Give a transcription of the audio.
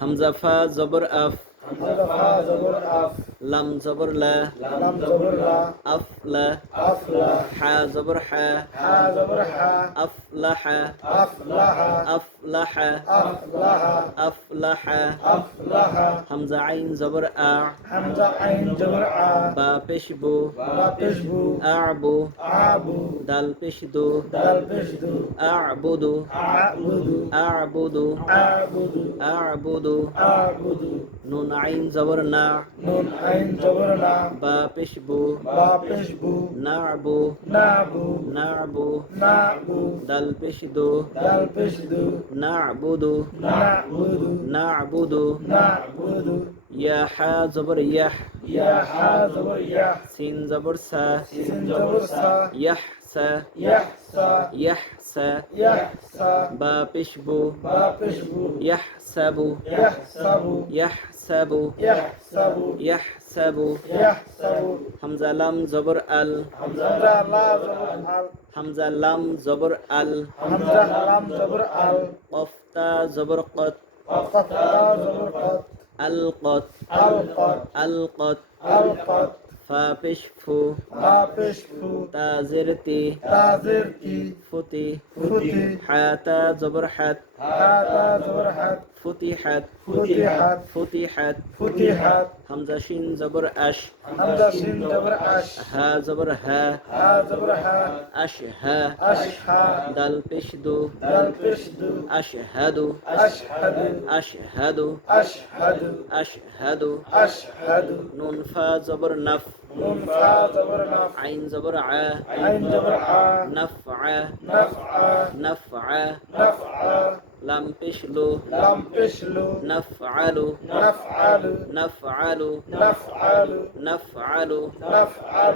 হামজা ফা জবর আফ, হামজা ফা জবর আফ, লাম জবর লা, লাম জবর লা, আফ লা, আফলা, হা জবর হা, হা জবর হা, আফলাহা, আফলাহা, আফলাহা, আফলাহা, আফলাহা, আফলাহা, হামজা আইন জবর আ, হামজা আইন জবর আ, বা পেশ বু, বা পেশবু, আবু, আবু, দাল পেশ দু, দাল পেশদু, আবুদু, আবুদু, আবুদু, আবুদু, আবুদু, আবুদু, নুন আইন জবর না, নুন আইন জবর না, বা পেশ বু, বা পেশবু, নাবু, নাবু, নাবু, নাবু, দাল পেশ দু, দাল পেশদু, নাবুদু, নাবুদু, নাবুদু, নাবুদু, ইয়া হা জবর ইয়াহ, ইয়া হা জবর ইয়া, সিন জবর সা, সিন জবর সা, ইয়াহ সা, ইয়াহসা, ইয়াহসা, ইয়াহসা, বা পেশ বু, বা পেশবু, ইয়াহসাবু, ইয়াহসাবু, ইয়াহসাবু, ইয়াহসাবু, ইয়াহসাবু, ইয়াহসাবু, হামজা লাম জবর আল, হামজা লা জবর আল, হামজা লাম জবর আল, হামজা লাম জবর আল, কফতা জবর কত, কত জবর কত, আলকত, আলকত, আলকত, আলকত, ফা পেশ ফু, বা পেশফু, তা জের তি, তাজির তি, ফুতি, ফুতি, হাতা জবর হাত, হাতা জবর হাত, ফুতিহাত, ফুতিহাত, ফুতিহাত, ফুতিহাত, হামজা শিন জবর আশ, হামজা শিন জবর আশ, হা জবর হা, হা জবর হা, আশ হা, আশহা, দাল পেশ দু, দাল পেশদু, আশহাদু, আশহাদু, আশহাদু, আশহাদু, আশহাদু, আশহাদু, নুন ফা জবর নাফ, নুন ফা জবর নাফ, আইন জবর আ, আইন জবর আ, নাফআ, নাফআ, নাফআ, নাফআ, লাম পেশ লু, লাম পেশলু, নাফআলু, নাফআলু, নাফআলু, নাফআলু, নাফআলু, নাফআলু,